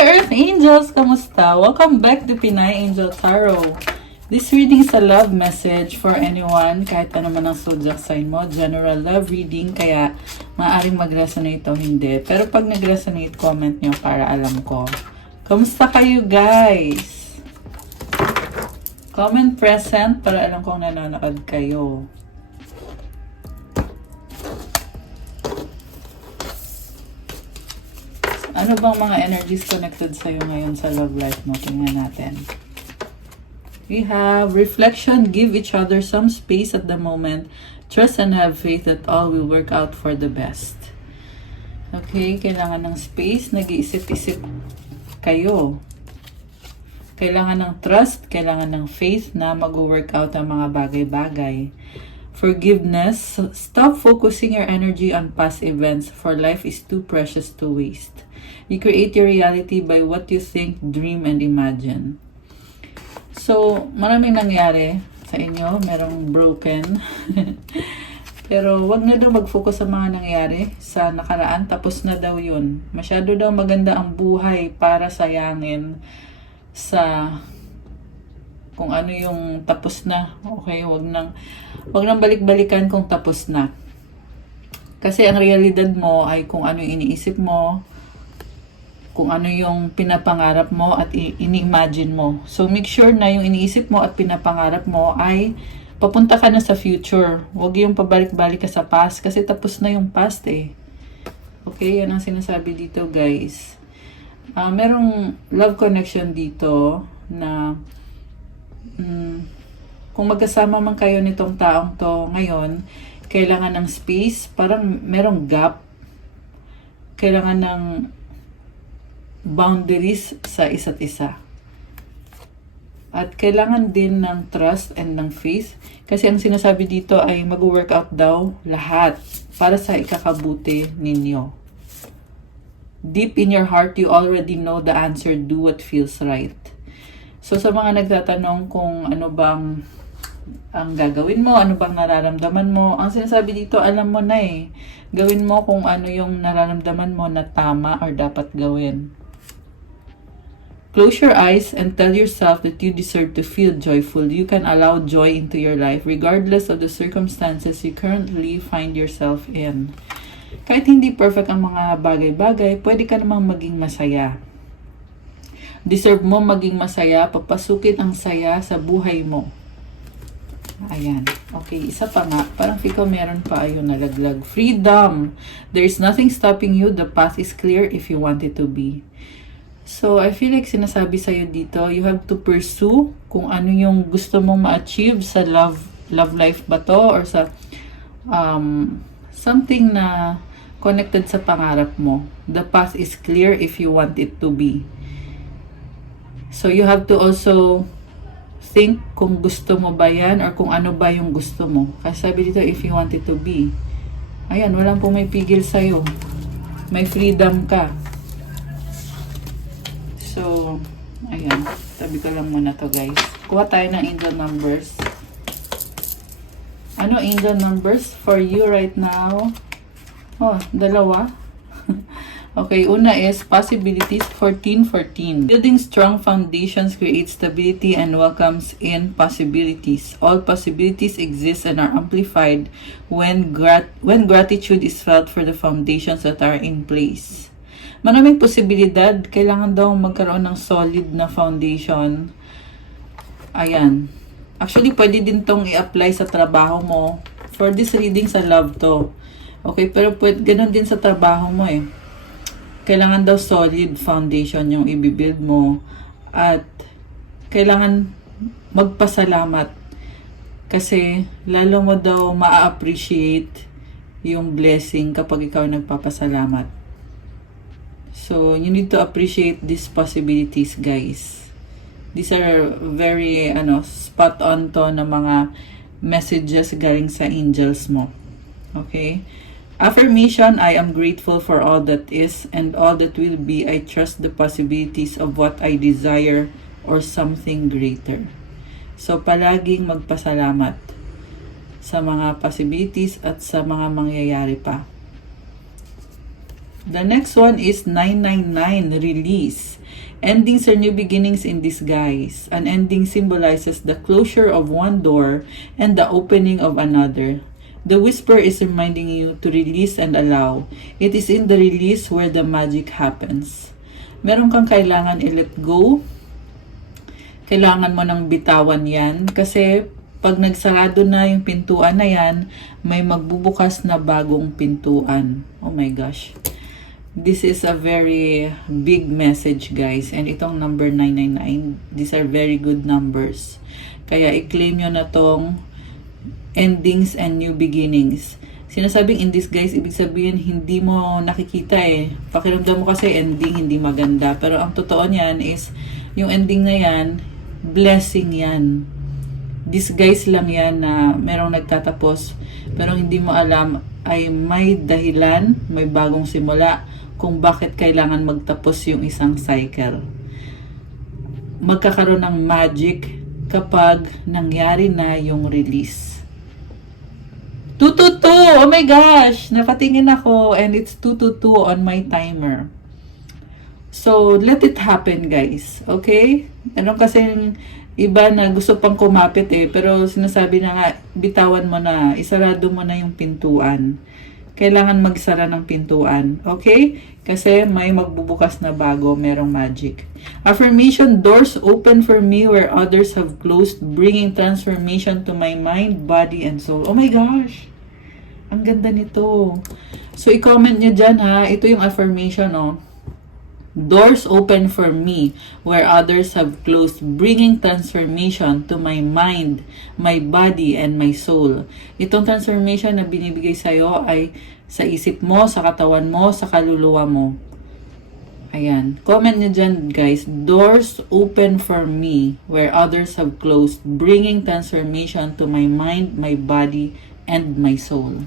Earth Angels! Kamusta? Welcome back to Pinay Angel Tarot. This reading is a love message for anyone, kahit ano man ang zodiac sign mo. General love reading, kaya maaaring mag-resonate o hindi. Pero pag nag-resonate, comment nyo para alam ko. Kamusta kayo, guys? Comment present para alam kong nanonood kayo. Ano bang mga energies connected sa'yo ngayon sa love life mo? Tingnan natin. We have reflection. Give each other some space at the moment. Trust and have faith that all will work out for the best. Okay, kailangan ng space. Nag-iisip-isip kayo. Kailangan ng trust. Kailangan ng faith na mag-work out ang mga bagay-bagay. Forgiveness. Stop focusing your energy on past events, for life is too precious to waste. You create your reality by what you think, dream, and imagine. So, maraming nangyari sa inyo. Merong broken. Pero wag na daw mag-focus sa mga nangyari sa nakaraan. Tapos na daw yun. Masyado daw maganda ang buhay para sayangin sa kung ano yung tapos na. Okay, wag nang balik-balikan kung tapos na. Kasi ang realidad mo ay kung ano yung iniisip mo, kung ano yung pinapangarap mo at ini-imagine mo. So make sure na yung iniisip mo at pinapangarap mo ay papunta ka na sa future. Huwag yung pabalik-balik ka sa past kasi tapos na yung past eh. Okay, yan ang sinasabi dito, guys. Merong love connection dito na kung magkasama man kayo nitong taong to ngayon, kailangan ng space, parang merong gap. Kailangan ng boundaries sa isa't isa. At kailangan din ng trust and ng faith kasi ang sinasabi dito ay mag-work out daw lahat para sa ikakabuti ninyo. Deep in your heart, you already know the answer. Do what feels right. So sa mga nagtatanong kung ano bang ang gagawin mo, ano bang nararamdaman mo, ang sinasabi dito, alam mo na eh. Gawin mo kung ano yung nararamdaman mo na tama or dapat gawin. Close your eyes and tell yourself that you deserve to feel joyful. You can allow joy into your life regardless of the circumstances you currently find yourself in. Kahit hindi perfect ang mga bagay-bagay, pwede ka namang maging masaya. Deserve mo maging masaya, papasukin ang saya sa buhay mo. Ayan. Okay, isa pa nga. Parang feel ko meron pa ayun nalaglag. Freedom. There is nothing stopping you. The path is clear if you want it to be. So, I feel like sinasabi sa'yo dito, you have to pursue kung ano yung gusto mong ma-achieve sa love life ba to or sa something na connected sa pangarap mo. The path is clear if you want it to be. So, you have to also think kung gusto mo ba yan or kung ano ba yung gusto mo. Kasi sabi dito, if you want it to be. Ayan, walang pong may pigil sa'yo. May freedom ka. So, ayan. Tabi ko lang muna to, guys. Kuha tayo ng angel numbers. Ano angel numbers for you right now? Oh, dalawa. Okay, una is possibilities 1414. Building strong foundations creates stability and welcomes in possibilities. All possibilities exist and are amplified when gratitude is felt for the foundations that are in place. Maraming posibilidad, kailangan daw magkaroon ng solid na foundation. Ayan. Actually, pwede din tong i-apply sa trabaho mo. For this reading sa love to. Okay, pero ganun din sa trabaho mo eh. Kailangan daw solid foundation yung i-build mo. At kailangan magpasalamat. Kasi lalo mo daw ma-appreciate yung blessing kapag ikaw nagpapasalamat. So, you need to appreciate these possibilities, guys. These are very, spot on to na mga messages galing sa angels mo. Okay? Affirmation, I am grateful for all that is and all that will be. I trust the possibilities of what I desire or something greater. So, palaging magpasalamat sa mga possibilities at sa mga mangyayari pa. The next one is 999, release. Endings are new beginnings in disguise. An ending symbolizes the closure of one door and the opening of another. The whisper is reminding you to release and allow. It is in the release where the magic happens. Meron kang kailangan i-let go. Kailangan mo nang bitawan yan kasi pag nagsarado na yung pintuan na yan, may magbubukas na bagong pintuan. Oh my gosh. This is a very big message, guys. And itong number 999, these are very good numbers. Kaya i-claim nyo na tong endings and new beginnings. Sinasabing in this, guys, ibig sabihin hindi mo nakikita eh. Pakiramdam mo kasi ending hindi maganda. Pero ang totoo niyan is yung ending na yan, blessing yan. Disguise lang yan na merong nagtatapos pero hindi mo alam ay may dahilan, may bagong simula kung bakit kailangan magtapos yung isang cycle. Magkakaroon ng magic kapag nangyari na yung release. 222! Oh my gosh! Napatingin ako and it's 222 on my timer. So, let it happen, guys. Okay? Ano kasing iba na gusto pang kumapit eh. Pero sinasabi na nga, bitawan mo na. Isarado mo na yung pintuan. Kailangan magsara ng pintuan. Okay? Kasi may magbubukas na bago. Merong magic. Affirmation, doors open for me where others have closed, bringing transformation to my mind, body, and soul. Oh my gosh! Ang ganda nito. So, i-comment nyo dyan ha. Ito yung affirmation, oh. Doors open for me where others have closed, bringing transformation to my mind, my body, and my soul. Itong transformation na binibigay sa'yo ay sa isip mo, sa katawan mo, sa kaluluwa mo. Ayan. Comment nyo dyan, guys. Doors open for me where others have closed, bringing transformation to my mind, my body, and my soul.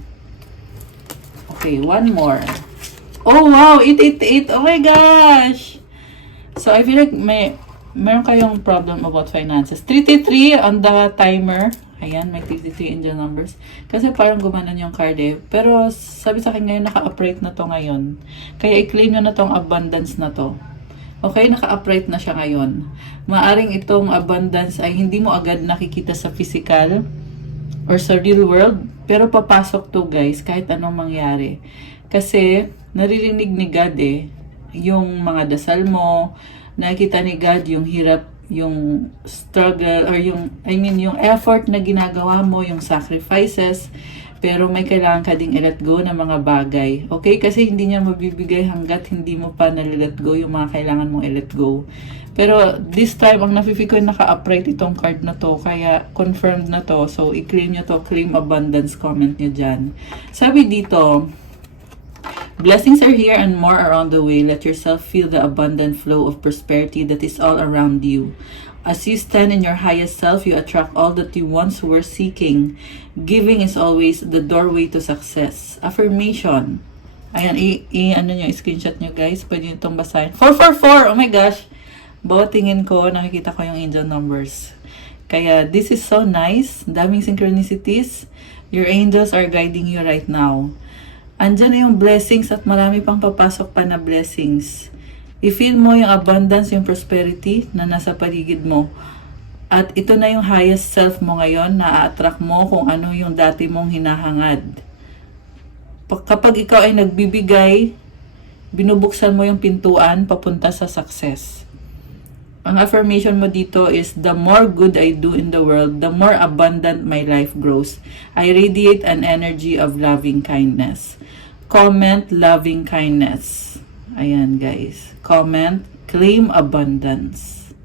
Okay, one more. Oh wow, 888. Oh my gosh. So I feel like meron kayong problem about finances. 333 on the timer. Ayan, may 333 angel numbers. Kasi parang gumanon yung card eh. Pero sabi sa akin ngayon, naka-upright na to ngayon. Kaya i-claim nyo na tong abundance na to. Okay, naka-upright na siya ngayon. Maaring itong abundance ay hindi mo agad nakikita sa physical or sa real world. Pero papasok to, guys, kahit anong mangyari. Kasi naririnig ni God eh, yung mga dasal mo, nakikita ni God yung hirap, yung struggle, or yung effort na ginagawa mo, yung sacrifices, pero may kailangan ka ding i-let go ng mga bagay. Okay? Kasi hindi niya mabibigay hanggat hindi mo pa na-let go yung mga kailangan mong i-let go. Pero this time, ang nafe-feel ko naka-upright itong card na to, kaya confirmed na to. So, i-claim nyo to, claim abundance, comment nyo dyan. Sabi dito, blessings are here and more around the way. Let yourself feel the abundant flow of prosperity that is all around you. As you stand in your highest self, you attract all that you once were seeking. Giving is always the doorway to success. Affirmation. Ayan, ano nyo, screenshot nyo, guys. Pwede nyo itong basahin. 444! Oh my gosh! Bawat tingin ko, nakikita ko yung angel numbers. Kaya, this is so nice. Daming synchronicities. Your angels are guiding you right now. Andyan na yung blessings at marami pang papasok pa na blessings. I-feel mo yung abundance, yung prosperity na nasa paligid mo. At ito na yung highest self mo ngayon, na-attract mo kung ano yung dati mong hinahangad. Kapag ikaw ay nagbibigay, binubuksan mo yung pintuan papunta sa success. Ang affirmation mo dito is, the more good I do in the world, the more abundant my life grows. I radiate an energy of loving kindness. Comment loving kindness. Ayan, guys. Comment, claim abundance.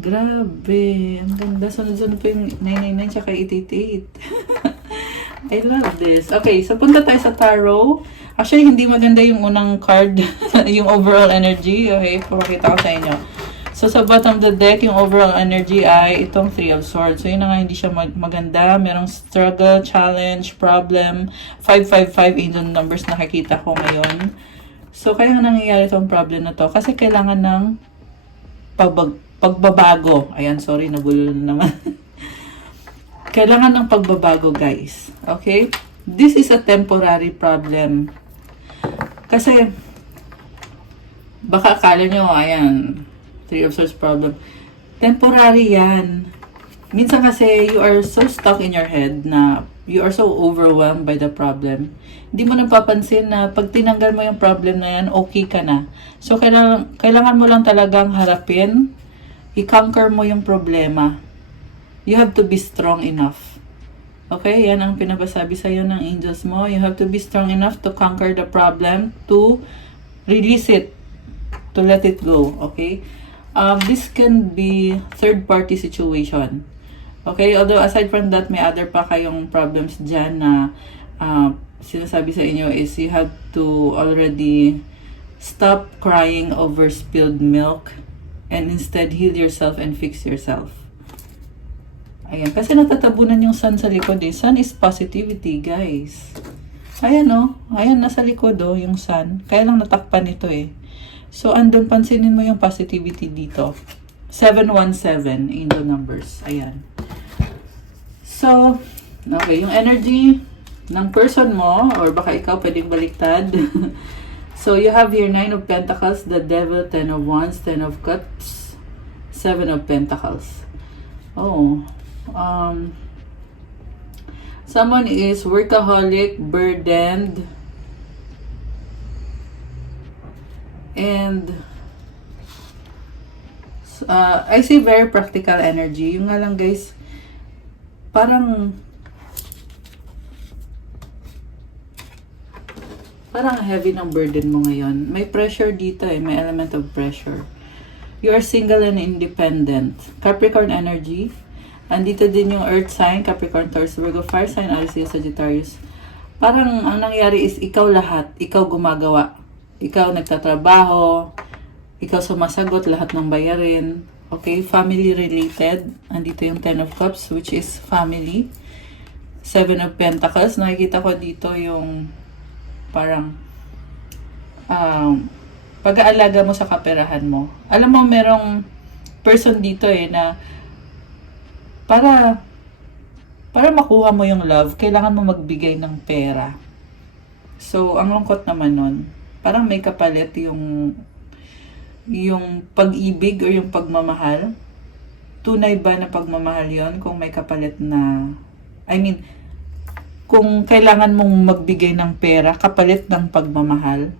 Grabe. Ang ganda. Sunod-sunod po yung 999 tsaka 888. I love this. Okay, so punta tayo sa tarot. Actually, hindi maganda yung unang card, yung overall energy. Okay, papakita ko sa inyo. So, sa bottom of the deck, yung overall energy ay itong Three of Swords. So, yun na nga, hindi siya maganda. Merong struggle, challenge, problem. 555 angel numbers nakikita ko ngayon. So, kaya nga nangyayari itong problem na to. Kasi kailangan ng pagbabago. Ayan, sorry, nabulol na naman. Kailangan ng pagbabago, guys. Okay? This is a temporary problem. Kasi, Baka akala nyo, ayan, Three of Swords problem. Temporary yan. Minsan kasi you are so stuck in your head na you are so overwhelmed by the problem. Hindi mo napapansin na pag tinanggal mo yung problem na yan, okay ka na. So, kailangan mo lang talagang harapin, i-conquer mo yung problema. You have to be strong enough. Okay? Yan ang pinapasabi sa'yo ng angels mo. You have to be strong enough to conquer the problem, to release it, to let it go. Okay? This can be third-party situation. Okay? Although aside from that, may other pa kayong problems dyan na sinasabi sa inyo is you have to already stop crying over spilled milk and instead heal yourself and fix yourself. Ayan. Kasi natatabunan yung sun sa likod eh. Sun is positivity, guys. Ayan o. Ayan, nasa likod o, yung sun. Kaya lang natakpan ito eh. So, andun, pansinin mo yung positivity dito. 717, angel numbers. Ayan. So, okay, yung energy ng person mo, or baka ikaw pwedeng baliktad. So, you have here 9 of Pentacles, the Devil, 10 of Wands, 10 of Cups, 7 of Pentacles. Oh, someone is workaholic, burdened, and I see very practical energy. Yung nga lang guys, parang heavy ng burden mo ngayon. May pressure dito eh, may element of pressure. You are single and independent. Capricorn energy. Andito din yung earth sign, Capricorn, Taurus, Virgo, fire sign, Aries, Sagittarius. Parang ang nangyari is ikaw lahat, ikaw gumagawa. Ikaw nagtatrabaho, ikaw sumasagot lahat ng bayarin. Okay, family related. Andito yung 10 of Cups, which is family. 7 of Pentacles. Nakikita ko dito yung parang pag-aalaga mo sa kaperahan mo. Alam mo, merong person dito eh na para makuha mo yung love, kailangan mo magbigay ng pera. So, ang lungkot naman nun, parang may kapalit yung pag-ibig o yung pagmamahal. Tunay ba na pagmamahal yon kung may kapalit na, kung kailangan mong magbigay ng pera, kapalit ng pagmamahal?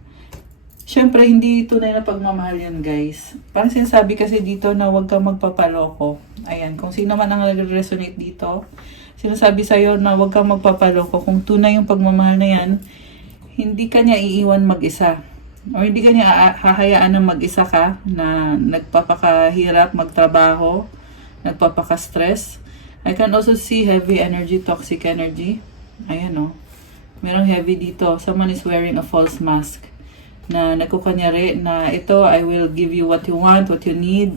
Siyempre, hindi tunay na pagmamahal yan, guys. Parang sinasabi kasi dito na huwag kang magpapaloko. Ayan, kung sino man ang nag-resonate dito, sinasabi sa'yo na huwag kang magpapaloko. Kung tunay yung pagmamahal na yan, hindi ka niya iiwan mag-isa. O hindi ka niya hahayaan na mag-isa ka, na nagpapakahirap magtrabaho, nagpapaka-stress. I can also see heavy energy, toxic energy. Ayan o. Merong heavy dito. Someone is wearing a false mask. Na nagkukanyari na ito, I will give you what you want, what you need.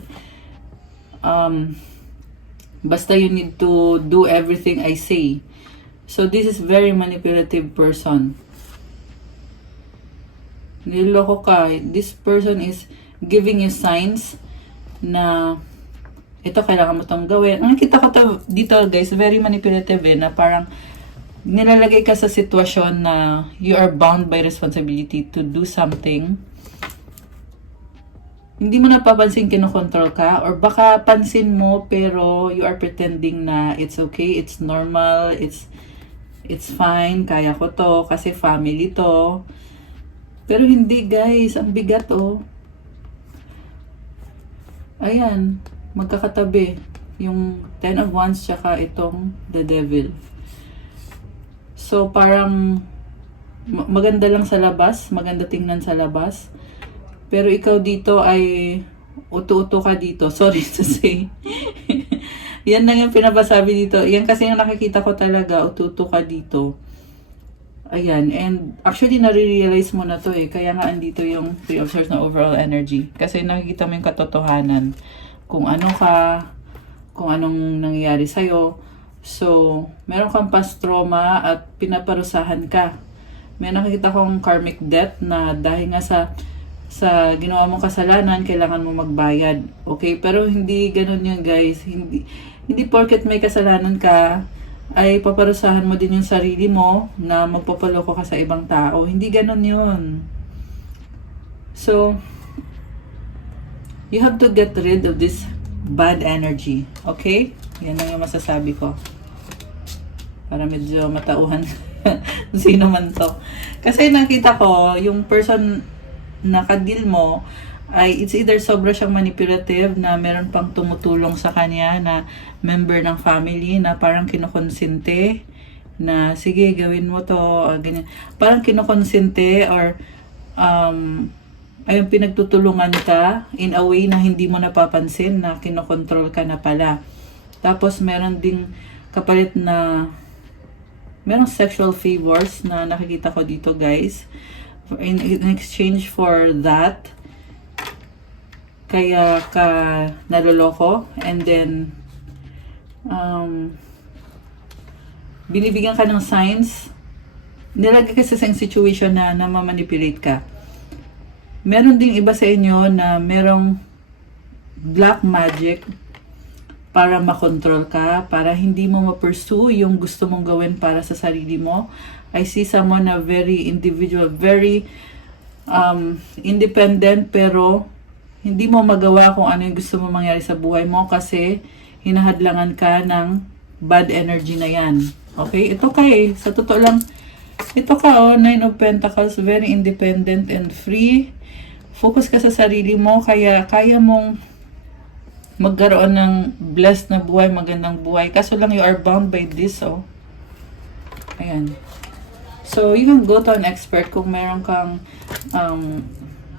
Basta you need to do everything I say. So this is very manipulative person. Niloko ka. This person is giving you signs na ito, kailangan mo itong gawin. Ang kita ko dito guys, very manipulative na parang nilalagay ka sa sitwasyon na you are bound by responsibility to do something. Hindi mo napapansin kinokontrol ka, or baka pansin mo pero you are pretending na it's okay, it's normal, it's fine, kaya ko to kasi family to. Pero hindi guys, ang bigat oh. Ayan, magkakatabi yung 10 of Wands tsaka itong the Devil. So, parang maganda lang sa labas, maganda tingnan sa labas. Pero ikaw dito ay utu-utu ka dito. Sorry to say. Yan lang yung pinapasabi dito. Yan kasi yung nakikita ko talaga, utu-utu ka dito. Ayan. And actually, nare-realize mo na to eh. Kaya nga andito yung Three of Swords na overall energy. Kasi nakikita mo yung katotohanan. Kung ano ka, kung anong nangyayari sa'yo. So, meron kang past trauma at pinaparusahan ka. May nakikita kong karmic debt na dahil nga sa ginawa mong kasalanan, kailangan mo magbayad. Okay? Pero hindi ganun yun, guys. Hindi porket may kasalanan ka, ay paparusahan mo din yung sarili mo na magpapaloko ka sa ibang tao. Hindi ganun yun. So, You have to get rid of this bad energy. Okay? Yan lang yung masasabi ko. Para medyo matauhan. Sino man to. Kasi nakita ko, yung person na kadil mo, ay it's either sobra siyang manipulative na meron pang tumutulong sa kanya na member ng family na parang kinukonsinte na sige gawin mo to ganyan. Parang kinukonsinte or ayun pinagtutulungan ka in a way na hindi mo napapansin na kinokontrol ka na pala. Tapos meron ding kapalit na merong sexual favors na nakikita ko dito guys. In exchange for that, kaya ka naloloko and then binibigyan ka ng signs, nilagay ka sa isang situation na mamanipulate ka. Meron ding iba sa inyo na merong black magic para makontrol ka, para hindi mo ma-pursue yung gusto mong gawin para sa sarili mo. I see someone na very individual, very independent, pero hindi mo magawa kung ano yung gusto mo mangyari sa buhay mo kasi hinahadlangan ka ng bad energy na yan. Okay? Ito ka sa totoo lang, ito ka Nine of Pentacles, very independent and free. Focus ka sa sarili mo, kaya kaya mong magkaroon ng blessed na buhay, magandang buhay. Kaso lang you are bound by this, Ayan. So, you can go to an expert kung meron kang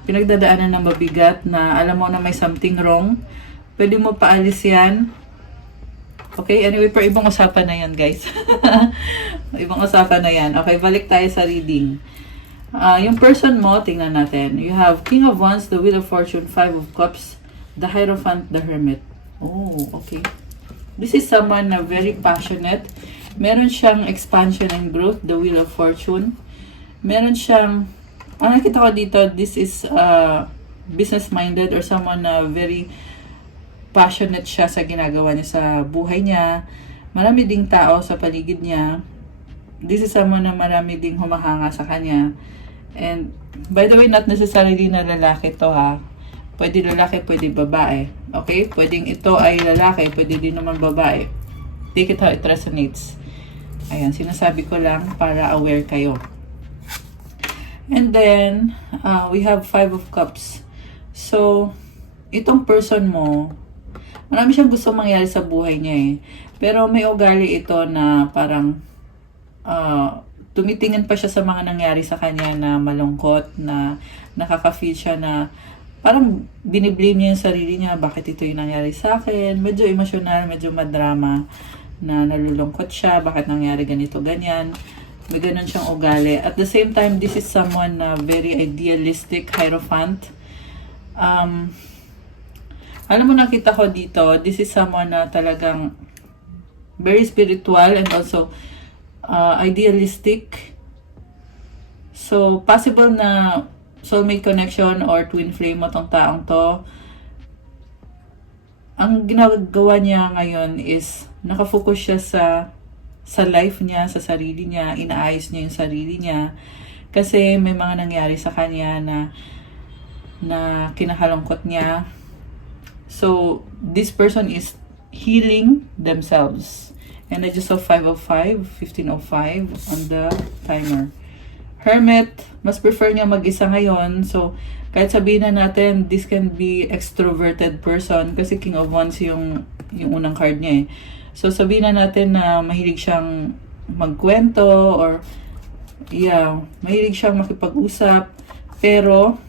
pinagdadaanan ng mabigat na alam mo na may something wrong. Pwede mo paalis yan. Okay? Anyway, per ibang usapan na yan, guys. Ibang usapan na yan. Okay, balik tayo sa reading. Yung person mo, tingnan natin. You have King of Wands, the Wheel of Fortune, Five of Cups, the Hierophant, the Hermit. Oh, okay. This is someone na very passionate. Meron siyang expansion and growth, the Wheel of Fortune. Meron siyang, ang nakita ko dito, this is business-minded or someone na very passionate siya sa ginagawa niya sa buhay niya. Marami ding tao sa paligid niya. This is someone na marami ding humahanga sa kanya. And, by the way, not necessarily na lalaki to Pwede lalaki, pwede babae. Okay? Pwedeng ito ay lalaki, pwede din naman babae. Take it how it resonates. Ayan, sinasabi ko lang para aware kayo. And then, we have Five of Cups. So, itong person mo, marami siyang gusto mangyari sa buhay niya Pero may ugali ito na parang tumitingin pa siya sa mga nangyari sa kanya na malungkot, na nakaka-feel siya na parang biniblame niya yung sarili niya, bakit ito yung nangyari sa akin. Medyo emosyonal, medyo madrama, na nalulungkot siya, bakit nangyari ganito, ganyan. May ganun siyang ugali. At the same time, this is someone na very idealistic, Hierophant. Alam mo, nakita ko dito, this is someone na talagang very spiritual and also idealistic. So, possible na soulmate connection or twin flame mo tong taong to. Ang ginagawa niya ngayon is nakafocus siya sa life niya, sa sarili niya, inaayos niya yung sarili niya kasi may mga nangyari sa kanya na kinakalungkot niya. So this person is healing themselves. And I just saw 5 of 5, 15 of 5 on the timer. Hermit, mas prefer niya mag-isa ngayon. So, kahit sabihin na natin, this can be extroverted person kasi King of Wands yung unang card niya So, sabihin na natin na mahilig siyang magkwento or mahilig siyang makipag-usap. Pero,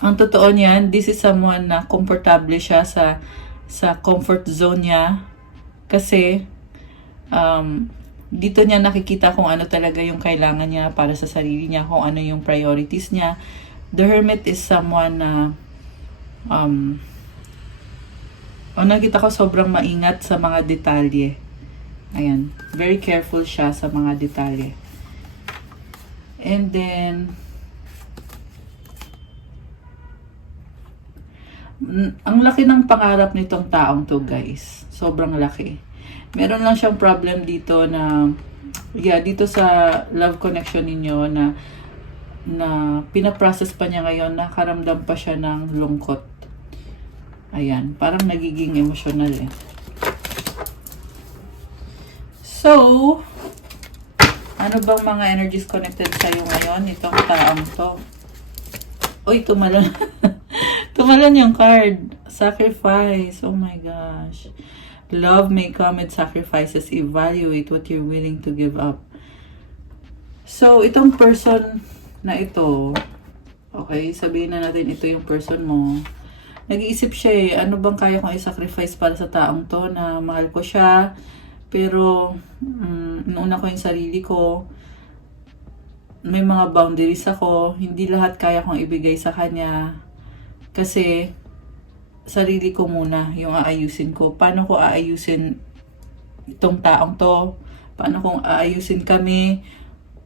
ang totoo niyan, this is someone na komportable siya sa comfort zone niya kasi dito niya nakikita kung ano talaga yung kailangan niya para sa sarili niya, kung ano yung priorities niya. The Hermit is someone na nakita ko sobrang maingat sa mga detalye. Ayan, very careful siya sa mga detalye. And then ang laki ng pangarap nitong taong to, guys. Sobrang laki. Meron lang siyang problem dito na dito sa love connection ninyo na na pinaprocess pa niya ngayon, nakaramdam pa siya ng lungkot. Ayan, parang nagiging emotional eh. So, ano bang mga energies connected sa'yo ngayon? Itong taong to. Uy, tumalon. Tumalon yung card. Sacrifice. Oh my gosh. Love may come with sacrifices. Evaluate what you're willing to give up. So, itong person na ito, okay, sabihin na natin ito yung person mo. Nag-iisip siya eh, ano bang kaya kong i-sacrifice para sa taong to na mahal ko siya, pero inuuna ko yung sarili ko, may mga boundaries ako, hindi lahat kaya kong ibigay sa kanya, kasi sarili ko muna yung aayusin ko. Paano ko aayusin itong taong to? Paano kong aayusin kami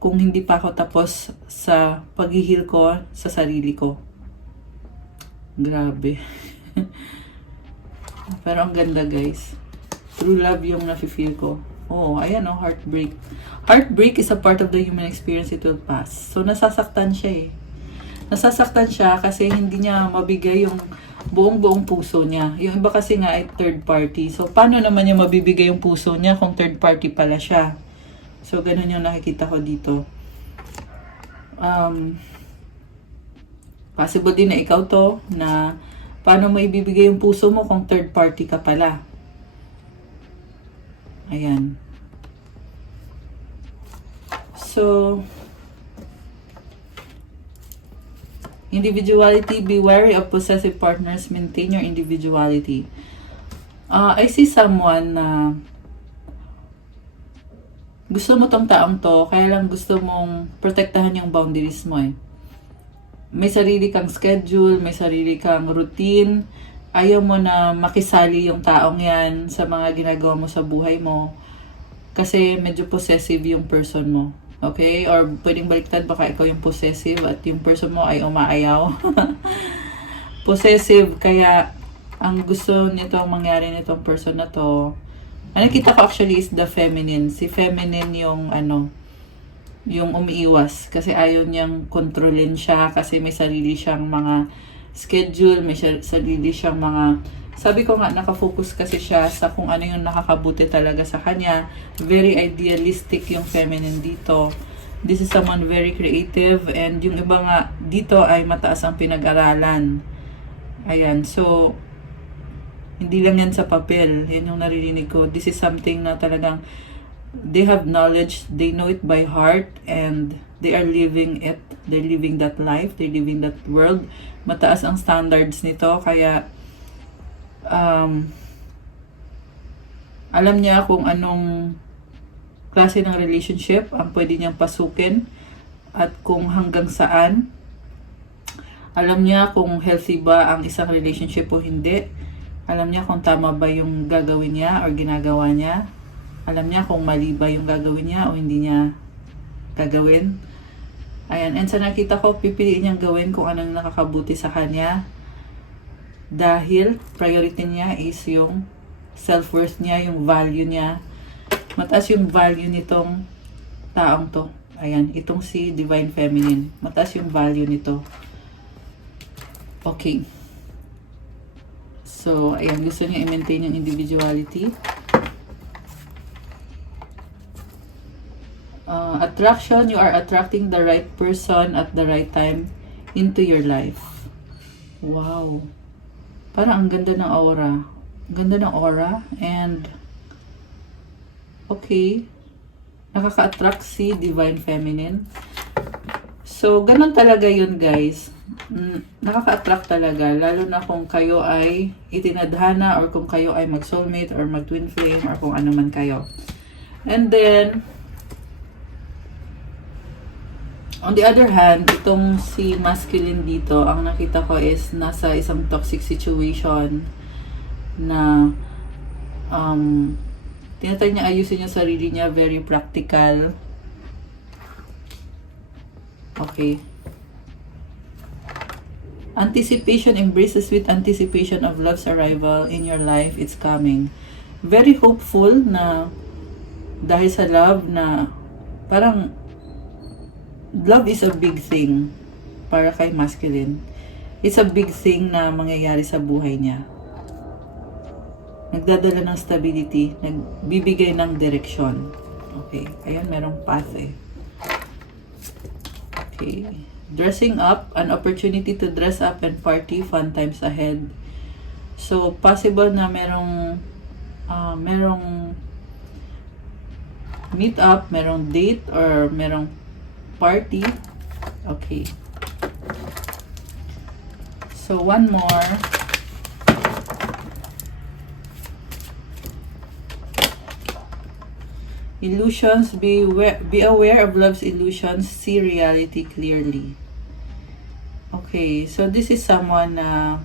kung hindi pa ako tapos sa paghihil ko sa sarili ko? Grabe. Pero ang ganda guys. True love yung nafe-feel ko. Oh, ayan oh, heartbreak. Heartbreak is a part of the human experience, it will pass. So nasasaktan siya eh. Nasasaktan siya kasi hindi niya mabigay yung buong puso niya. Yung iba kasi nga ay third party. So paano naman niya mabibigay yung puso niya kung third party pala siya? So, ganun yung nakikita ko dito. Possible din na ikaw to, na paano mo ibibigay yung puso mo kung third party ka pala. Ayan. So, individuality, be wary of possessive partners, maintain your individuality. I see someone na gusto mo tong taong to, kaya lang gusto mong protektahan yung boundaries mo eh. May sarili kang schedule, may sarili kang routine, ayaw mo na makisali yung taong yan sa mga ginagawa mo sa buhay mo, kasi medyo possessive yung person mo. Okay? Or pwedeng baliktad, baka ikaw yung possessive at yung person mo ay umaayaw. Possessive, kaya ang gusto nitong mangyari nitong person na to, ang nakita ko actually is the feminine. Si feminine yung yung umiiwas kasi ayaw niyang kontrolin siya kasi may sarili siyang mga schedule, may sarili siyang mga, sabi ko nga, nakafocus kasi siya sa kung ano yung nakakabuti talaga sa kanya. Very idealistic yung feminine dito. This is someone very creative, and yung iba nga dito ay mataas ang pinag-aralan. Ayan, so hindi lang yan sa papel. Yan yung naririnig ko. This is something na talagang they have knowledge, they know it by heart, and they are living it. They're living that life, they're living that world. Mataas ang standards nito, kaya alam niya kung anong klase ng relationship ang pwede niyang pasukin at kung hanggang saan. Alam niya kung healthy ba ang isang relationship o hindi. Alam niya kung tama ba yung gagawin niya or ginagawa niya. Alam niya kung mali ba yung gagawin niya o hindi niya gagawin. Ayan, and sa nakita ko, pipiliin niyang gawin kung anong nakakabuti sa kanya. Dahil priority niya is yung self-worth niya, yung value niya. Mataas yung value nitong taong to. Ayan, itong si Divine Feminine. Mataas yung value nito. Okay. So, ayan, gusto niya i-maintain yung individuality. Attraction, you are attracting the right person at the right time into your life. Wow. Parang ang ganda ng aura. Ganda ng aura. And, okay. Nakaka-attract si Divine Feminine. So, ganun talaga yun guys. Nakaka-attract talaga, lalo na kung kayo ay itinadhana or kung kayo ay mag-soulmate or mag-twin flame or kung ano man kayo. And then, on the other hand, itong si masculine dito, ang nakita ko is nasa isang toxic situation na tinatry niya ayusin yung sarili niya, very practical. Okay. Anticipation, embrace the sweet anticipation of love's arrival in your life. It's coming. Very hopeful na dahil sa love na parang love is a big thing para kay masculine. It's a big thing na mangyayari sa buhay niya. Nagdadala ng stability, nagbibigay ng direksyon. Okay, ayan, merong path eh. Okay, dressing up, an opportunity to dress up and party, fun times ahead. So, possible na merong meet up, merong date, or merong party. Okay. So, one more. Illusions, be aware of love's illusions, see reality clearly. Okay, so this is someone na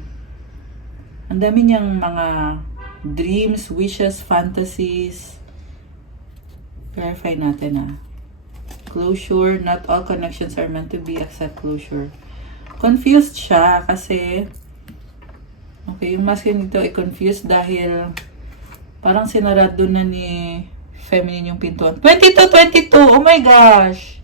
ang dami niyang mga dreams, wishes, fantasies. Verify natin Closure, not all connections are meant to be, accept closure. Confused siya kasi okay, yung masculine dito ay confused dahil parang sinarado na ni feminine yung pintuan. 22! Oh my gosh!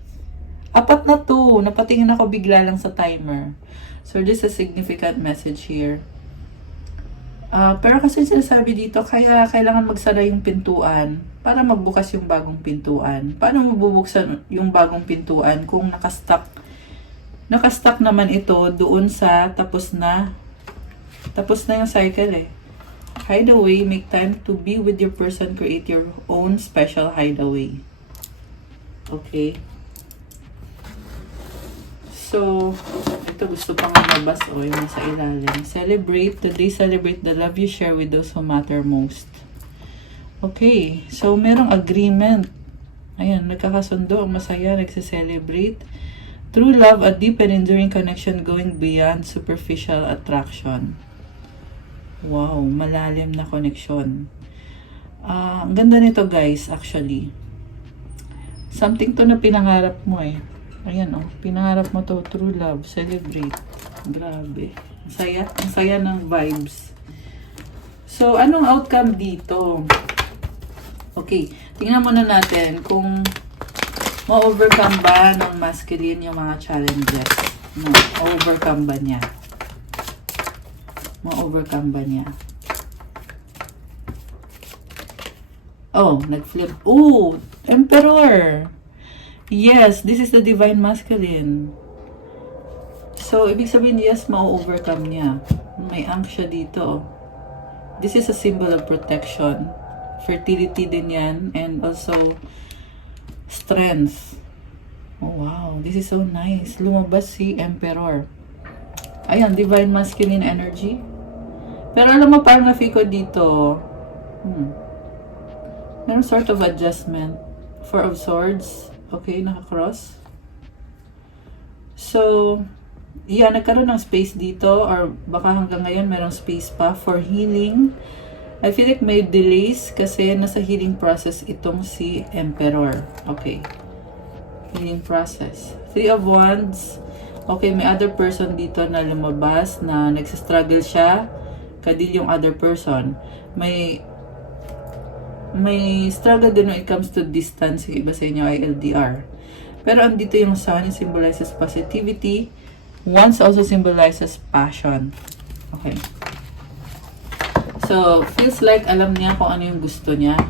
Apat na to. Napatingin ako bigla lang sa timer. So, this is a significant message here. Pero kasi sinasabi dito, kaya kailangan magsara yung pintuan para magbukas yung bagong pintuan. Paano mabubuksan yung bagong pintuan kung nakastuck naman ito doon sa tapos na yung cycle eh. Hideaway, make time to be with your person, create your own special hideaway. Okay. So, ito gusto pang mabas yung nasa ilalim. Celebrate, today celebrate the love you share with those who matter most. Okay, so merong agreement. Ayan, nagkakasundo, masaya, nagse-celebrate. True love, a deep and enduring connection going beyond superficial attraction. Wow, malalim na connection. Ang ganda nito guys, actually. Something to na pinangarap mo eh. Ayan pinangarap mo to, true love, celebrate. Grabe. Ang saya ng vibes. So, anong outcome dito? Okay, tingnan muna natin kung ma-overcome ba ng masculine yung mga challenges. Ma-overcome ba niya? Ma-overcome ba niya? Oh, nag-flip. Oh, Emperor! Yes, this is the divine masculine. So, ibig sabihin, yes, ma-overcome niya. May angst siya dito. This is a symbol of protection. Fertility din yan. And also, strength. Oh, wow. This is so nice. Lumabas si Emperor. Ayan, divine masculine energy. Pero alam mo, parang na-feel ko dito, meron sort of adjustment. Four of Swords. Okay, naka-cross. So, yeah, nagkaroon ng space dito or baka hanggang ngayon merong space pa for healing. I feel like may delays kasi nasa healing process itong si Emperor. Okay. Healing process. Three of Wands. Okay, may other person dito na lumabas na nagsistruggle siya. Kadil yung other person. May struggle din when it comes to distance. Yung iba sa inyo ay LDR. Pero andito yung Sun, it symbolizes positivity. Wands also symbolizes passion. Okay. So, feels like alam niya kung ano yung gusto niya.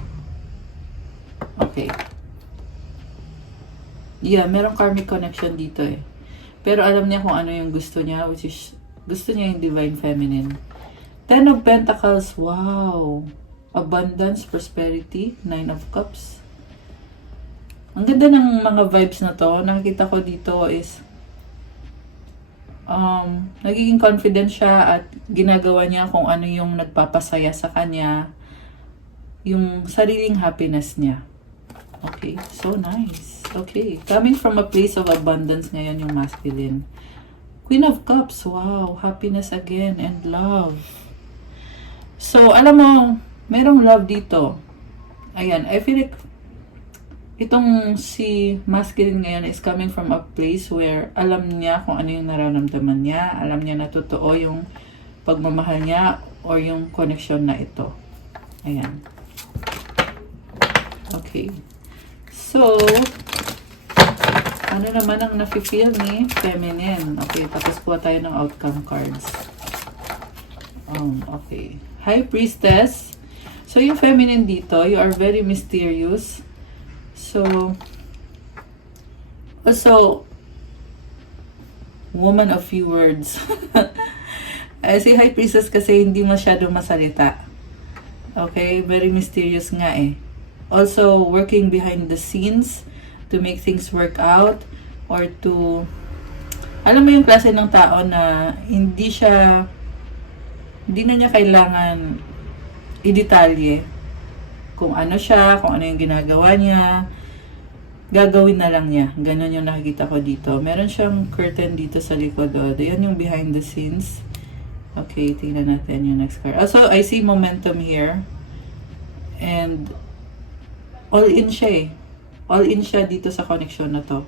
Okay. Yeah, merong karmic connection dito eh. Pero alam niya kung ano yung gusto niya, which is, gusto niya yung divine feminine. Ten of Pentacles, wow! Abundance, prosperity, Nine of Cups. Ang ganda ng mga vibes na to. Nakikita ko dito is nagiging confident siya at ginagawa niya kung ano yung nagpapasaya sa kanya. Yung sariling happiness niya. Okay, so nice. Okay, coming from a place of abundance ngayon yung masculine. Queen of Cups, wow, happiness again and love. So, alam mo, merong love dito. Ayan, I feel like itong si masculine ngayon is coming from a place where alam niya kung ano yung nararamdaman niya, alam niya na totoo yung pagmamahal niya or yung connection na ito. Ayan. Okay. So, Ano naman ang nafe-feel ni feminine? Okay, tapos kuha tayo ng outcome cards. Okay. High Priestess. So, yung feminine dito, you are very mysterious. So, also, woman of few words. Si High Priestess kasi hindi masyado masalita. Okay? Very mysterious nga eh. Also, working behind the scenes to make things work out or to... Alam mo yung klase ng tao na hindi na niya kailangan i-detalye kung ano siya, kung ano yung ginagawa niya. Gagawin na lang niya. Ganon yung nakikita ko dito. Meron siyang curtain dito sa likod. Yan yung behind the scenes. Okay, tingnan natin yung next card. Also, I see momentum here. And all in siya eh. All in siya dito sa connection na to.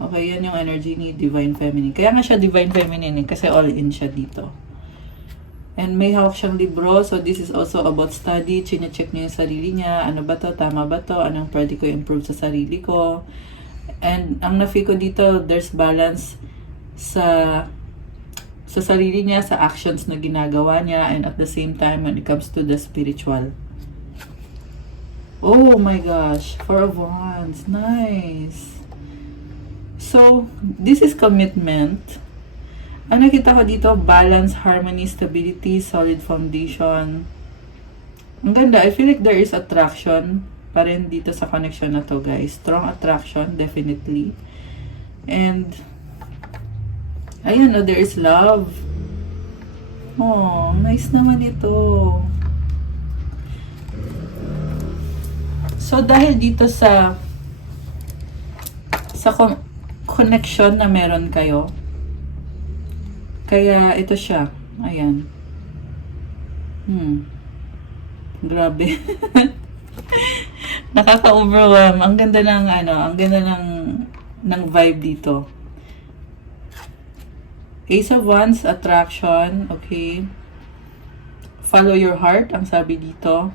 Okay, yan yung energy ni Divine Feminine. Kaya nga siya Divine Feminine eh, kasi all in siya dito. And may hawak siyang libro. So, this is also about study. Chine-check niya yung sarili niya. Ano ba to? Tama ba to? Anong pwede ko improve sa sarili ko? And ang na-feel ko dito, there's balance sa sarili niya, sa actions na ginagawa niya, and at the same time, when it comes to the spiritual. Oh my gosh. 4 of Wands. Nice. So, this is commitment. Ang nakita ko dito, balance, harmony, stability, solid foundation. Ang ganda. I feel like there is attraction pa rin dito sa connection na to, guys. Strong attraction, definitely. And, ayun, there is love. Oh, nice naman ito. So, dahil dito sa connection na meron kayo, kaya ito siya. Ayan. Grabe. Nakaka-overwhelm. Ang ganda ng ang ganda ng vibe dito. Ace of Wands, attraction. Okay. Follow your heart, ang sabi dito.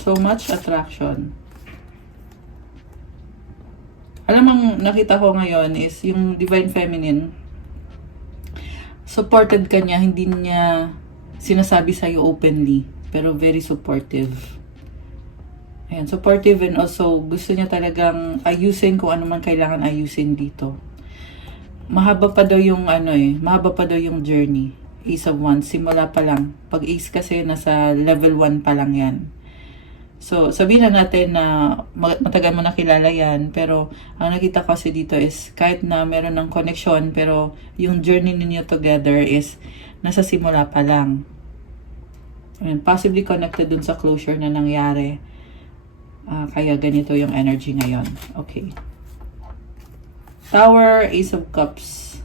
So much attraction. Alam mo, nakita ko ngayon is yung Divine Feminine, supported ka niya, hindi niya sinasabi sa'yo openly, pero very supportive. Ayan, supportive, and also gusto niya talagang ayusin kung ano man kailangan ayusin dito. Mahaba pa daw yung mahaba pa daw yung journey. Ace of Wands, simula pa lang. Pag Ace kasi, nasa level 1 pa lang yan. So, sabihin na natin na matagal mo nakilala yan, pero ang nakita ko kasi dito is kahit na meron ng connection, pero yung journey ninyo together is nasa simula pa lang. And possibly connected dun sa closure na nangyari. Kaya ganito yung energy ngayon. Okay. Tower, Ace of Cups.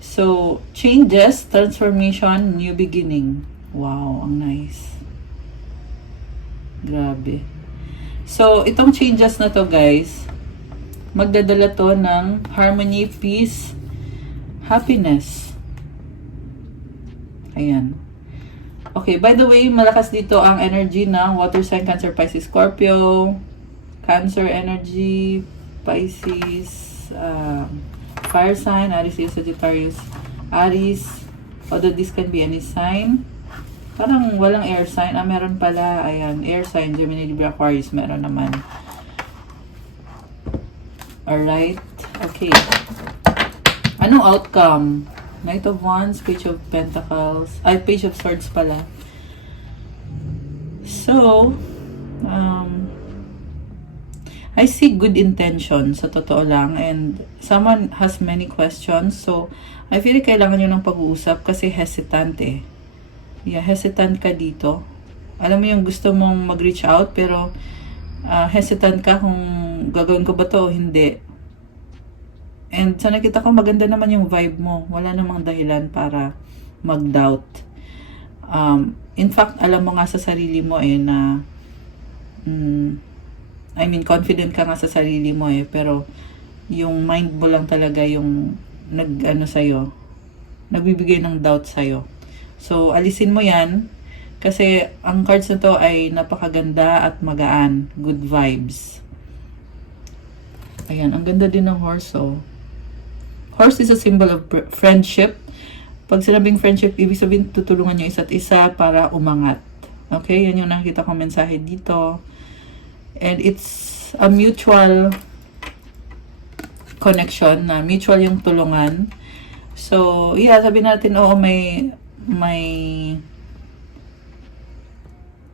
So, changes, transformation, new beginning. Wow, ang nice. Grabe. So, itong changes na to, guys, magdadala to ng harmony, peace, happiness. Ayan. Okay, by the way, malakas dito ang energy ng water sign, Cancer, Pisces, Scorpio, Cancer energy, Pisces, fire sign, Aries, Sagittarius, Aries, although this can be any sign. Parang walang air sign. Meron pala. Ayan, air sign, Gemini, Libra, Aquarius. Meron naman. Alright. Okay. Anong outcome? Knight of Wands, Page of Pentacles. Page of Swords pala. So, I see good intention, sa totoo lang. And someone has many questions. So, I feel like kailangan nyo ng pag-uusap kasi hesitant eh. Yeah, hesitant ka dito. Alam mo yung gusto mong mag-reach out, pero hesitant ka kung gagawin ko ba to o hindi. And sa nakita ko, maganda naman yung vibe mo. Wala namang dahilan para mag-doubt. In fact, alam mo nga sa sarili mo na confident ka nga sa sarili mo pero yung mind mo lang talaga yung sa'yo, nagbibigay ng doubt sa'yo. So, alisin mo yan kasi ang cards na to ay napakaganda at magaan. Good vibes. Ayan, ang ganda din ng horse, oh. Horse is a symbol of friendship. Pag sinabing friendship, ibig sabihin tutulungan nyo isa't isa para umangat. Okay, yan yung nakita kong mensahe dito. And it's a mutual connection, na mutual yung tulungan. So, yeah, sabi natin, oo, may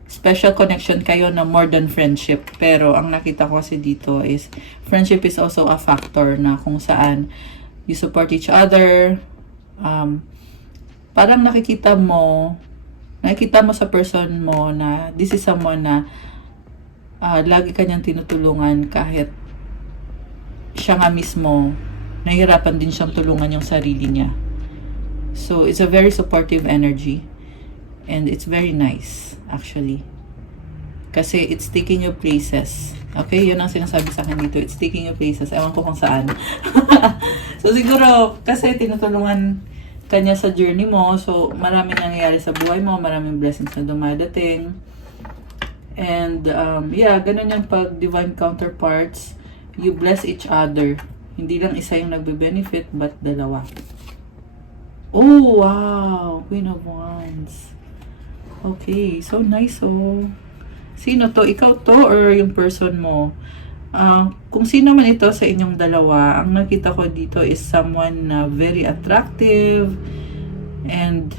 special connection kayo na more than friendship. Pero, ang nakita ko kasi dito is, friendship is also a factor na kung saan you support each other. Parang nakikita mo sa person mo na this is someone na lagi kanyang tinutulungan kahit siya nga mismo nahihirapan din siyang tulungan yung sarili niya. So, it's a very supportive energy. And it's very nice, actually. Kasi it's taking you places. Okay? Yun ang sinasabi sa akin dito. It's taking you places. Ewan ko kung saan. So, siguro, kasi tinutulungan kanya sa journey mo. So, maraming nangyayari sa buhay mo. Maraming blessings na dumadating. And, yeah, ganun yung pag divine counterparts. You bless each other. Hindi lang isa yung nagbe-benefit, but dalawa. Oh, wow! Queen of Wands. Okay, so nice, oh. Sino to? Ikaw to or yung person mo? Kung sino man ito sa inyong dalawa, ang nakita ko dito is someone na very attractive and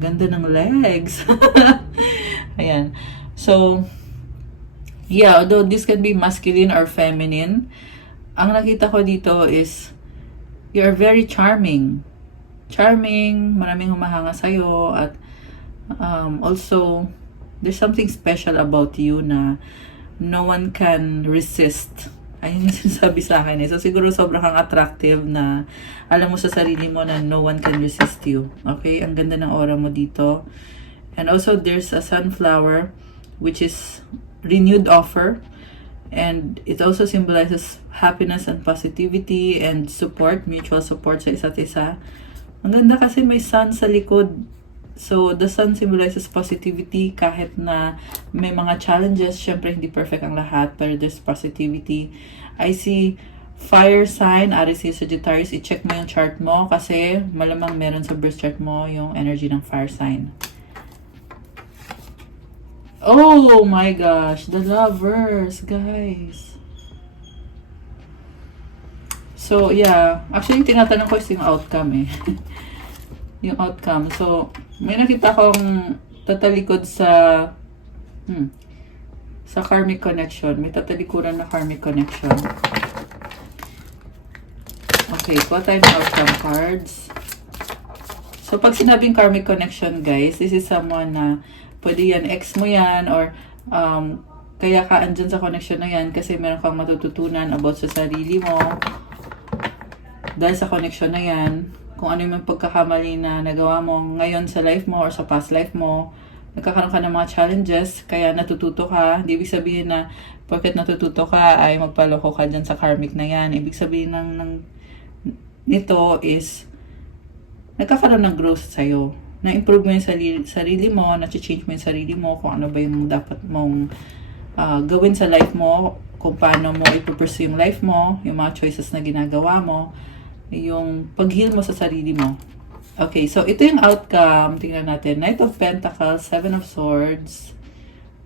ganda ng legs. Ayan. So, yeah, although this can be masculine or feminine, ang nakita ko dito is you're very charming. Charming, maraming humahanga sa'yo, at also, there's something special about you na no one can resist. Ayun yung sinasabi sa akin eh. So, siguro sobrang kang attractive na alam mo sa sarili mo na no one can resist you. Okay? Ang ganda ng aura mo dito. And also, there's a sunflower which is renewed offer. And it also symbolizes happiness and positivity and support, mutual support sa isa't isa. Ang ganda kasi may sun sa likod. So, the sun symbolizes positivity kahit na may mga challenges. Syempre, hindi perfect ang lahat, pero there's positivity. I see fire sign, Aries, Sagittarius. I-check mo yung chart mo kasi malamang meron sa birth chart mo yung energy ng fire sign. Oh my gosh, the lovers, guys. So, yeah. Actually, tinatanong ko is yung outcome eh. Yung outcome. So, may nakita kong tatalikod sa karmic connection. May tatalikuran na karmic connection. Okay, kuha tayo ng outcome cards. So, pag sinabing karmic connection, guys, this is someone na pwede yan, ex mo yan, or kaya ka andyan sa connection na yan kasi meron kang matututunan about sa sarili mo dahil sa connection na yan. Kung ano yung pagkakamali na nagawa mo ngayon sa life mo or sa past life mo, nagkakaroon ka ng mga challenges, kaya natututo ka. Hindi ibig sabihin na porket natututo ka ay magpaloko ka dyan sa karmic na yan. Ibig sabihin nito is nagkakaroon ng growth sa'yo. Na-improve mo yung sarili mo, na-change mo yung sarili mo, kung ano ba yung dapat mong gawin sa life mo, kung paano mo i-pursue yung life mo, yung mga choices na ginagawa mo, yung pag-heal mo sa sarili mo. Okay, so ito yung outcome. Tingnan natin. Knight of Pentacles, Seven of Swords.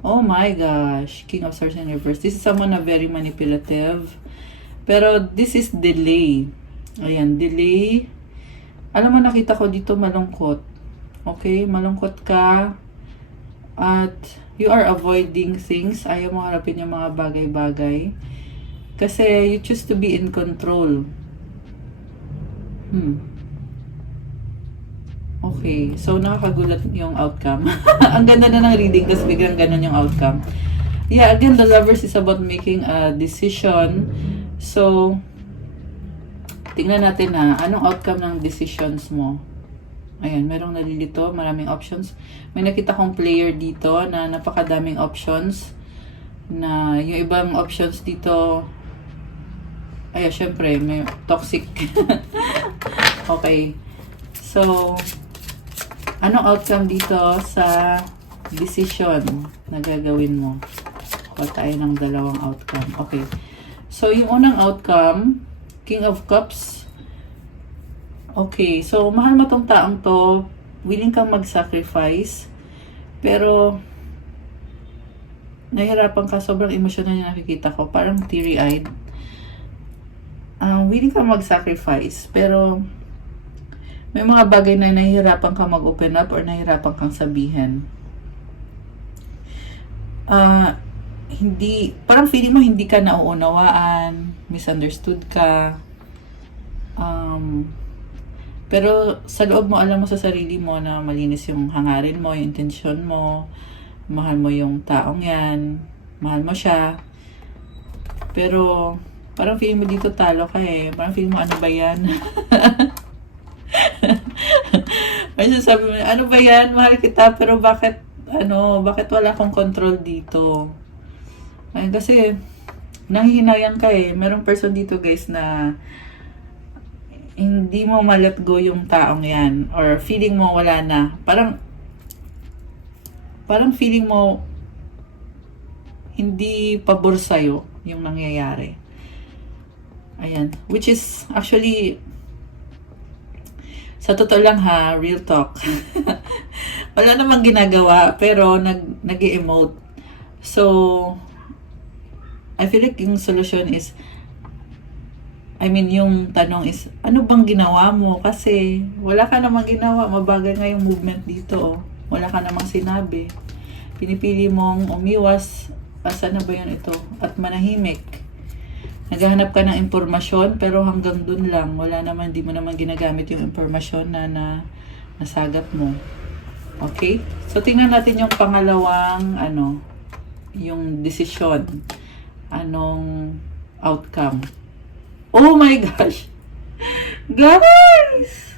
Oh my gosh. King of Swords in reverse. This is someone na very manipulative. Pero this is delay. Ayan, delay. Alam mo, nakita ko dito malungkot. Okay, malungkot ka. At you are avoiding things. Ayaw mo harapin yung mga bagay-bagay. Kasi you choose to be in control. Okay, so nakakagulat yung outcome. Ang ganda na ng reading kasi biglang ganun yung outcome. Yeah, again, the lovers is about making a decision. So, tingnan natin na anong outcome ng decisions mo. Ayan, merong nalilito, maraming options. May nakita kong player dito na napakadaming options. Na yung ibang options dito, ay, syempre, may toxic. Okay. So, anong outcome dito sa decision na gagawin mo? Kuha tayo ng dalawang outcome. Okay. So, So, yung unang outcome, King of Cups. Okay, so mahal mo tong taong to, willing kang mag-sacrifice, pero nahihirapan ka, sobrang emosyonal na nakikita ko, parang teary-eyed. Willing kang mag-sacrifice, pero may mga bagay na nahihirapan kang mag-open up or nahihirapan kang sabihin. Parang feeling mo hindi ka nauunawaan, misunderstood ka. Pero sa loob mo, alam mo sa sarili mo na malinis yung hangarin mo, yung intensyon mo, mahal mo yung taong yan, mahal mo siya. Pero parang feeling mo dito talo ka eh. Parang feeling mo, ano ba yan? May sasabi mo, ano ba yan? Mahal kita, pero bakit wala akong control dito? Ay, kasi nanghihinayang ka eh. Merong person dito guys na hindi mo ma-let go yung taong yan, or feeling mo wala na. Parang feeling mo hindi pabor sa'yo yung nangyayari. Ayan. Which is actually, sa totoo lang ha, real talk. Wala namang ginagawa, pero nag-emote. So, I feel like yung solution is, yung tanong is, ano bang ginawa mo? Kasi, wala ka namang ginawa. Mabagal nga yung movement dito. Oh. Wala ka namang sinabi. Pinipili mong umiwas. Asa na ba yun ito? At manahimik. Naghahanap ka ng impormasyon, pero hanggang dun lang. Di mo naman ginagamit yung impormasyon na nasagat mo. Okay? So, tingnan natin yung pangalawang, yung desisyon. Anong outcome? Oh my gosh! Guys!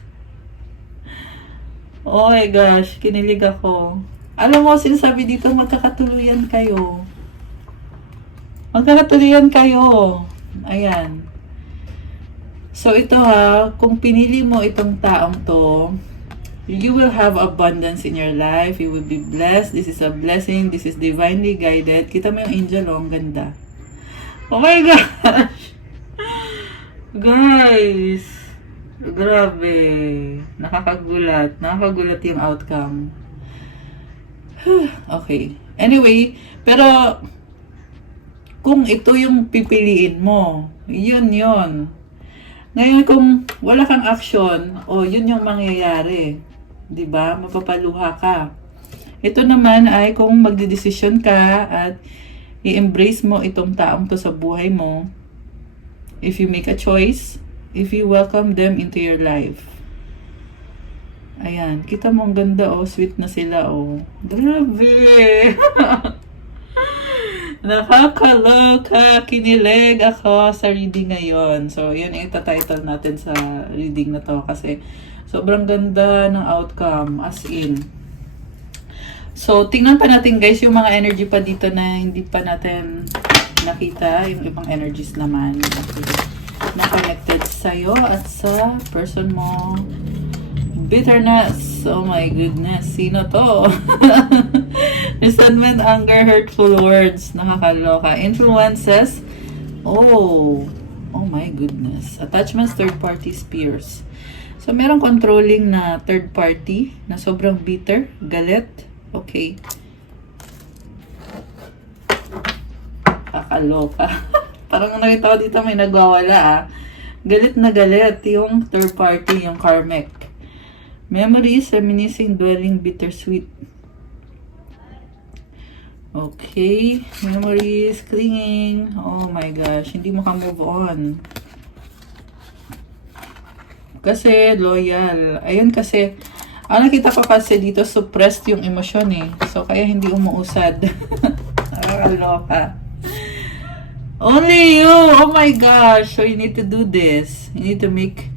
Oh my gosh, kinilig ako. Alam mo, sinasabi dito, magkakatuluyan kayo. Magkakatuluyan kayo. Ayan. So, ito ha, kung pinili mo itong taong to, you will have abundance in your life. You will be blessed. This is a blessing. This is divinely guided. Kita mo yung angel, oh, ang ganda. Oh my gosh! Guys! Grabe. Nakakagulat. Nakakagulat yung outcome. Okay. Anyway, pero kung ito yung pipiliin mo, yun. Ngayon, kung wala kang action, yun yung mangyayari. 'Di ba? Mapapaluha ka. Ito naman ay kung magdedesisyon ka at i-embrace mo itong taong to sa buhay mo. If you make a choice, if you welcome them into your life. Ayan, kita mo ang ganda sweet na sila Grabe! Nakakaloka, kinilig ako sa reading ngayon. So, yun yung ita-title natin sa reading na to kasi sobrang ganda ng outcome, as in. So, tingnan pa natin guys yung mga energy pa dito na hindi pa natin nakita, yung ibang energies naman na connected sa'yo at sa person mo. Bitterness. Oh my goodness. Sino to? Resentment, anger, hurtful words. Nakakaloka. Influences. Oh my goodness. Attachments, third party, peers. So, merong controlling na third party na sobrang bitter, galit. Okay. Kakaloka. Parang nakita ko dito may nagwawala Galit na galit yung third party, yung karmic. Memories, reminiscing, dwelling, bittersweet. Okay. Memories, clinging. Oh my gosh. Hindi mo ka-move on. Kasi loyal. Ayun kasi, ang nakita ko kasi dito, suppressed yung emosyon So, kaya hindi umuusad. Nakakaloka. Only you! Oh my gosh! So, you need to do this. You need to make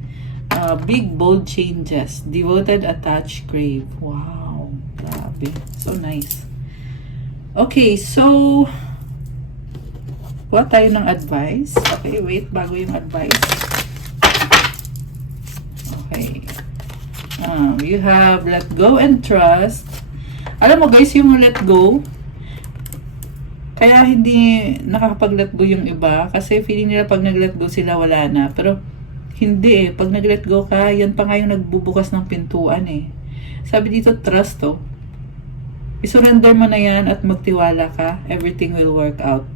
big, bold changes. Devoted, attached, crave. Wow. Grabe. So nice. Okay, so, kuha tayo ng advice. Okay, wait. Bago yung advice. Okay. You have let go and trust. Alam mo guys, yung let go, Kaya hindi nakakapag-let go yung iba kasi feeling nila pag nag-let go sila wala na. Pero hindi eh. Pag nag-let go ka, yan pa nga yung nagbubukas ng pintuan eh. Sabi dito, trust oh. I-surrender mo na yan at magtiwala ka. Everything will work out.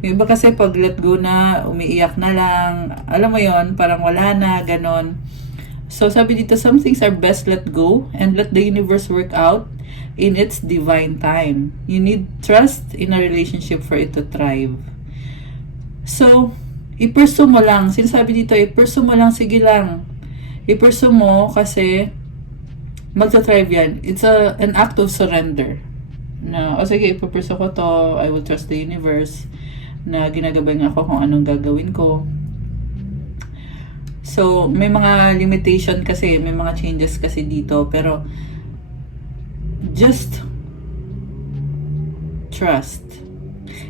Yung iba kasi pag let go na, umiiyak na lang. Alam mo yon, parang wala na, ganon. So sabi dito, some things are best let go and let the universe work out in its divine time. You need trust in a relationship for it to thrive. So, i-pursue mo lang. Sinasabi dito, i-pursue mo lang, sige lang. I-pursue mo kasi magta-thrive yan. It's an act of surrender. Na, sige, ipupursue ko to. I will trust the universe na ginagabay nga ako kung anong gagawin ko. So, may mga limitation kasi, may mga changes kasi dito. Pero, just trust.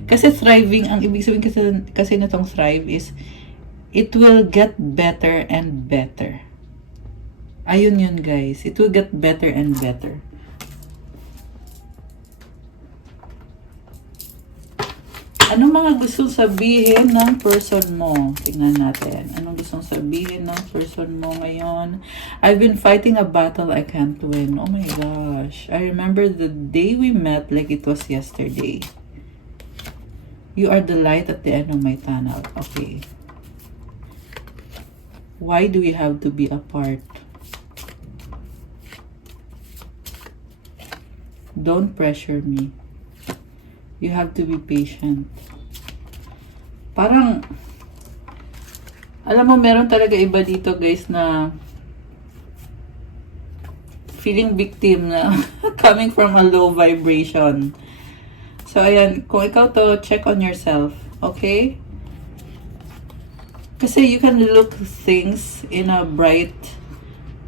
Kasi thriving, ang ibig sabihin kasi nitong thrive is, it will get better and better. Ayun yun guys. It will get better and better. Anong mga gustong sabihin ng person mo? Tingnan natin. Anong gustong sabihin ng person mo ngayon? I've been fighting a battle I can't win. Oh my gosh. I remember the day we met like it was yesterday. You are the light at the end of my tunnel. Okay. Why do we have to be apart? Don't pressure me. You have to be patient. Parang, alam mo, meron talaga iba dito guys na feeling victim na coming from a low vibration. So, ayan, kung ikaw to, check on yourself. Okay? Kasi you can look things in a bright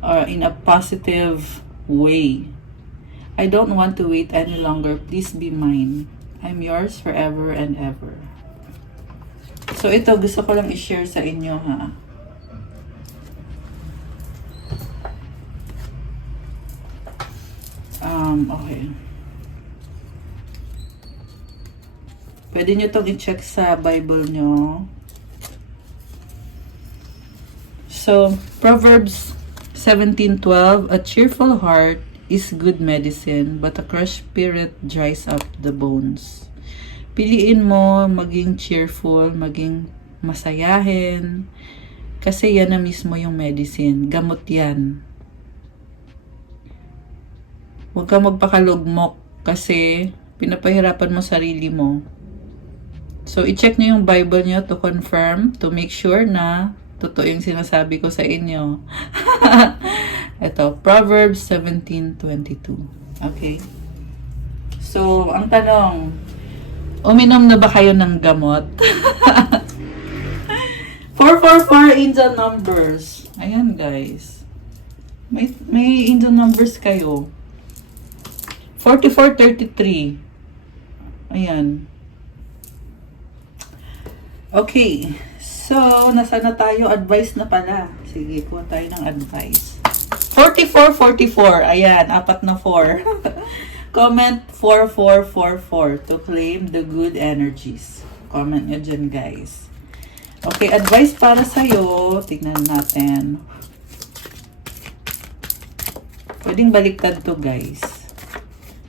or in a positive way. I don't want to wait any longer. Please be mine. I'm yours forever and ever. So, ito, gusto ko lang i-share sa inyo, ha? Okay. Pwede nyo itong i-check sa Bible nyo. So, Proverbs 17:12, a cheerful heart is good medicine, but a crushed spirit dries up the bones. Piliin mo maging cheerful, maging masayahin, kasi yan na mismo yung medicine. Gamot yan. Huwag ka magpakalugmok kasi pinapahirapan mo sarili mo. So, i-check nyo yung Bible nyo to confirm, to make sure na totoo yung sinasabi ko sa inyo. Ito, Proverbs 17:22. Okay? So, ang tanong, uminom na ba kayo ng gamot? 444 angel numbers. Ayan, guys. May angel numbers kayo. 4433. Ayan. Okay. So, nasa na tayo? Advice na pala. Sige, kuha tayo ng advice. 4444. Ayan, apat na 4. Comment 4444 to claim the good energies. Comment nyo dyan, guys. Okay, advice para sa'yo. Tignan natin. Pwedeng baliktad to, guys.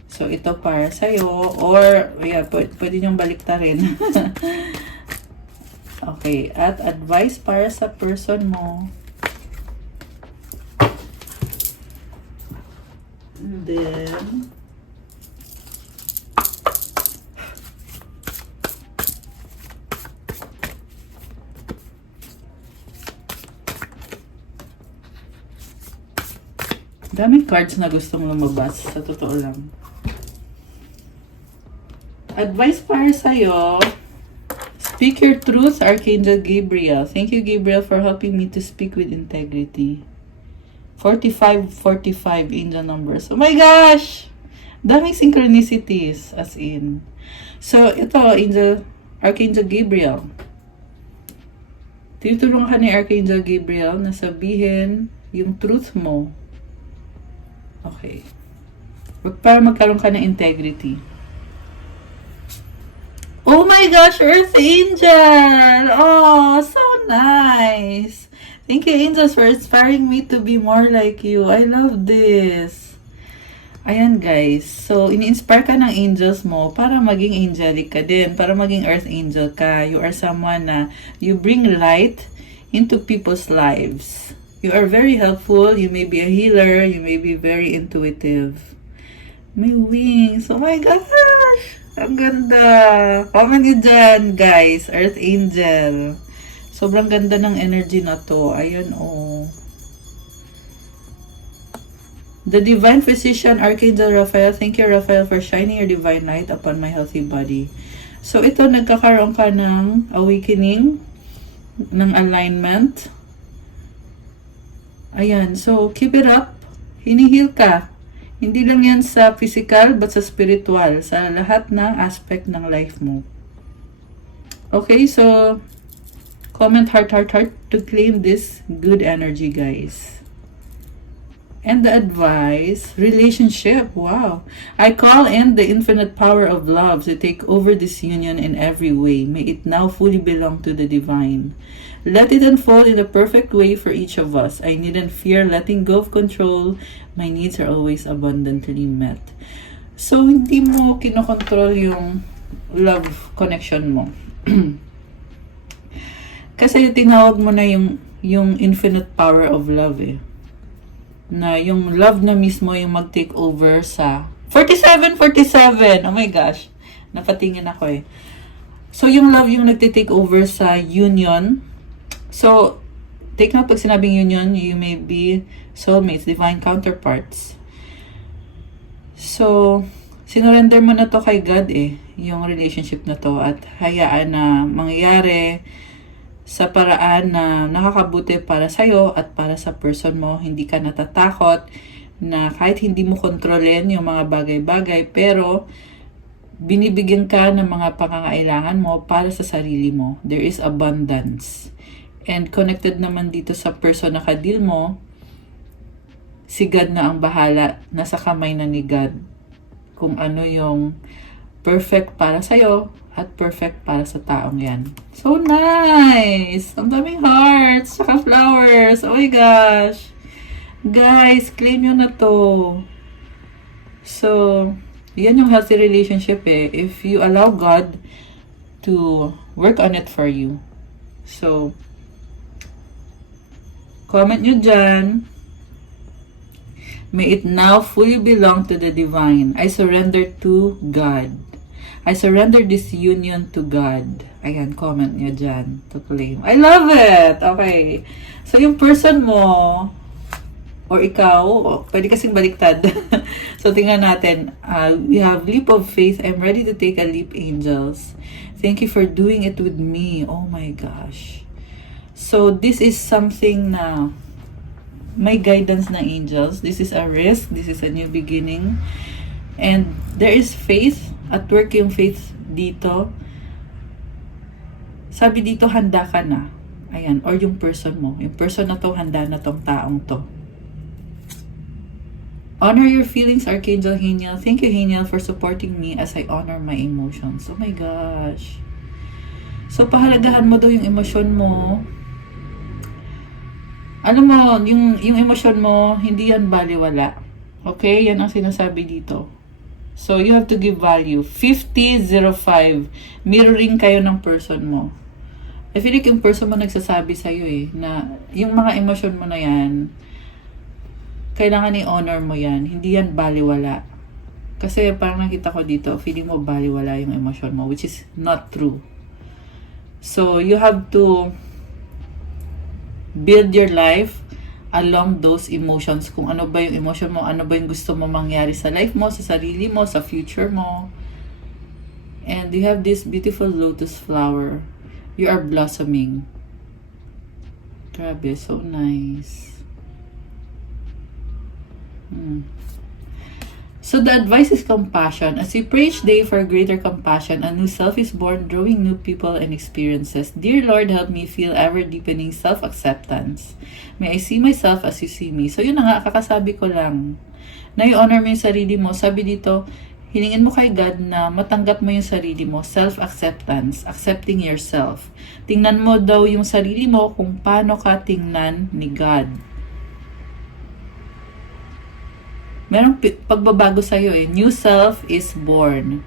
So, ito para sa'yo. Or, yeah, pwede nyong baliktarin. Okay, at advice para sa person mo. And then, daming cards na gustong lumabas, sa totoo lang. Advice para sa'yo. Speak your truth, Archangel Gabriel. Thank you, Gabriel, for helping me to speak with integrity. 4545 angel numbers. Oh my gosh! Daming synchronicities, as in. So, ito, Archangel Gabriel. Tinutulungan ka ni Archangel Gabriel na sabihin yung truth mo. Okay. Para magkaroon ka ng integrity. Oh my gosh, Earth Angel! Oh, so nice! Thank you, angels, for inspiring me to be more like you. I love this. Ayan, guys. So, ini-inspire ka ng angels mo para maging angelic ka din. Para maging Earth Angel ka. You are someone na you bring light into people's lives. You are very helpful. You may be a healer. You may be very intuitive. May wings. Oh my gosh! Ang ganda. Comment nyo dyan, guys. Earth Angel. Sobrang ganda ng energy na to. Ayan, oh. The Divine Physician, Archangel Raphael. Thank you, Raphael, for shining your divine light upon my healthy body. So, ito, nagkakaroon ka ng awakening, ng alignment. Ayan. So, keep it up. Hinihil ka. Hindi lang yan sa physical, but sa spiritual. Sa lahat ng aspect ng life mo. Okay, so, comment heart, heart, heart to claim this good energy, guys. And the advice, relationship, wow. I call in the infinite power of love to take over this union in every way. May it now fully belong to the divine. Let it unfold in the perfect way for each of us. I needn't fear letting go of control. My needs are always abundantly met. So, hindi mo kinokontrol yung love connection mo. Kasi tinawag mo na yung infinite power of love eh. Na yung love na mismo yung mag-take over sa 47! Oh my gosh. Napatingin ako eh. So, yung love yung nagtitake over sa union. So, take note pag sinabing union, you may be soulmates, divine counterparts. So, sinurrender mo na to kay God eh, yung relationship na to, at hayaan na mangyari sa paraan na nakakabuti para sa'yo at para sa person mo. Hindi ka natatakot na kahit hindi mo kontrolin yung mga bagay-bagay, pero binibigyan ka ng mga pangangailangan mo para sa sarili mo. There is abundance. And connected naman dito sa person na kadil mo, si God na ang bahala. Nasa kamay na ni God kung ano yung perfect para sa'yo at perfect para sa taong yan. So nice! Ang daming hearts, saka flowers. Oh my gosh! Guys, claim nyo na to. So, yan yung healthy relationship eh. If you allow God to work on it for you. So, comment nyo dyan. May it now fully belong to the divine. I surrender to God. I surrender this union to God. Ayan, comment nyo dyan to claim. I love it! Okay. So, yung person mo, or ikaw, pwede kasing baliktad. So, tingnan natin. We have leap of faith. I'm ready to take a leap, angels. Thank you for doing it with me. Oh my gosh. So, this is something na may guidance ng angels. This is a risk. This is a new beginning. And there is faith. At work yung faith dito. Sabi dito, handa ka na. Ayan. Or yung person mo. Yung person na to, handa na tong taong to. Honor your feelings, Archangel Haniel. Thank you, Haniel, for supporting me as I honor my emotions. Oh my gosh. So, pahalagahan mo daw yung emosyon mo. Alam mo, yung emosyon mo, hindi yan baliwala. Okay? Yan ang sinasabi dito. So, you have to give value. 50-05. Mirroring kayo ng person mo. I feel like yung person mo nagsasabi sa'yo eh, na yung mga emosyon mo na yan, kailangan i-honor mo yan. Hindi yan baliwala. Kasi parang nakita ko dito, feeling mo baliwala yung emosyon mo, which is not true. So, you have to build your life along those emotions. Kung ano ba yung emotion mo, ano ba yung gusto mo mangyari sa life mo, sa sarili mo, sa future mo. And you have this beautiful lotus flower. You are blossoming. Grabe, so nice. So the advice is compassion. As we pray each day for greater compassion, a new self is born, drawing new people and experiences. Dear Lord, help me feel ever-deepening self-acceptance. May I see myself as you see me. So yun na nga, kakasabi ko lang. Na i-honor mo yung sarili mo. Sabi dito, Hilingin mo kay God na matanggap mo yung sarili mo, self-acceptance, accepting yourself. Tingnan mo daw yung sarili mo kung paano ka tingnan ni God. Merong pagbabago sa'yo eh. New self is born.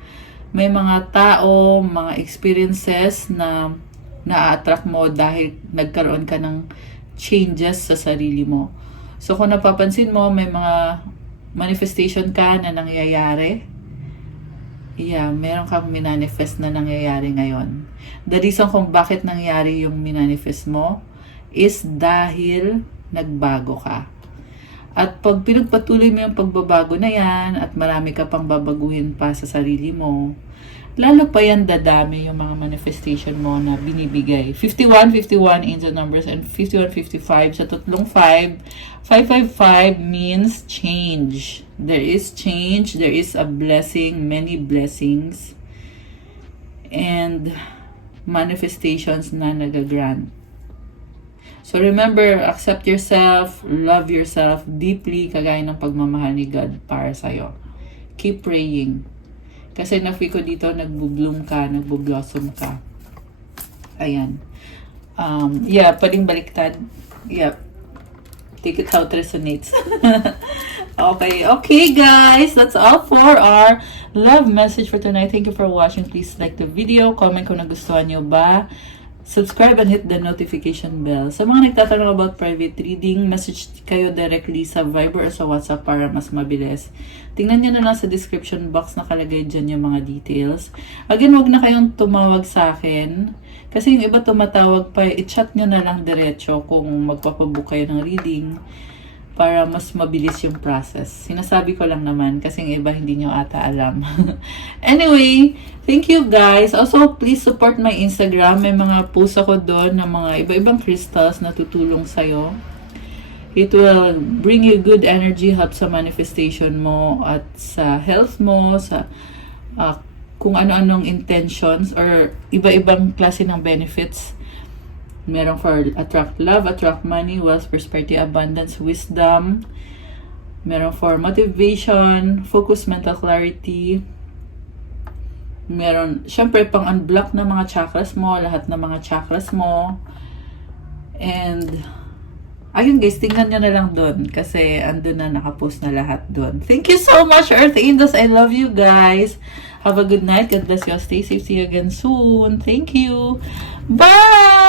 May mga tao, mga experiences na na-attract mo dahil nagkaroon ka ng changes sa sarili mo. So kung napapansin mo, may mga manifestation ka na nangyayari. Yeah, meron kang minanifest na nangyayari ngayon. The reason kung bakit nangyari yung minanifest mo is dahil nagbago ka. At pag pinagpatuloy mo yung pagbabago na yan at marami ka pang babaguhin pa sa sarili mo, lalo pa yan dadami yung mga manifestation mo na binibigay. 51, 51 angel numbers and 51, 55 sa tatlong 5. 555 means change. There is change, there is a blessing, many blessings, and manifestations na nagagrant. So remember, accept yourself, love yourself deeply, kagaya ng pagmamahal ni God para sa'yo. Keep praying. Kasi na-feel ko dito, nagbo-bloom ka, nagbo-blossom ka. Ayan. Yeah, pwedeng baliktad. Yeah. Take it how it resonates. Okay, guys. That's all for our love message for tonight. Thank you for watching. Please like the video. Comment kung nagustuhan nyo ba. Subscribe and hit the notification bell. Sa mga nagtatanong about private reading, message kayo directly sa Viber or sa WhatsApp para mas mabilis. Tingnan nyo na lang sa description box, nakalagay dyan yung mga details. Again, wag na kayong tumawag sa akin. Kasi yung iba tumatawag pa, i-chat nyo na lang diretso kung magpapabook kayo ng reading para mas mabilis yung process. Sinasabi ko lang naman kasi yung iba hindi nyo ata alam. Anyway, thank you guys. Also, please support my Instagram. May mga post ako doon ng mga iba-ibang crystals na tutulong sa'yo. It will bring you good energy, help sa manifestation mo at sa health mo, sa kung ano-anong intentions or iba-ibang klase ng benefits. Meron for attract love, attract money, wealth, prosperity, abundance, wisdom. Meron for motivation, focus, mental clarity. Meron, syempre, pang unblock na mga chakras mo, lahat ng mga chakras mo. And, ayun guys, tingnan nyo na lang doon kasi andun na nakapost na lahat doon. Thank you so much, Earth Angels. I love you guys. Have a good night. God bless you. Stay safe. See you again soon. Thank you. Bye!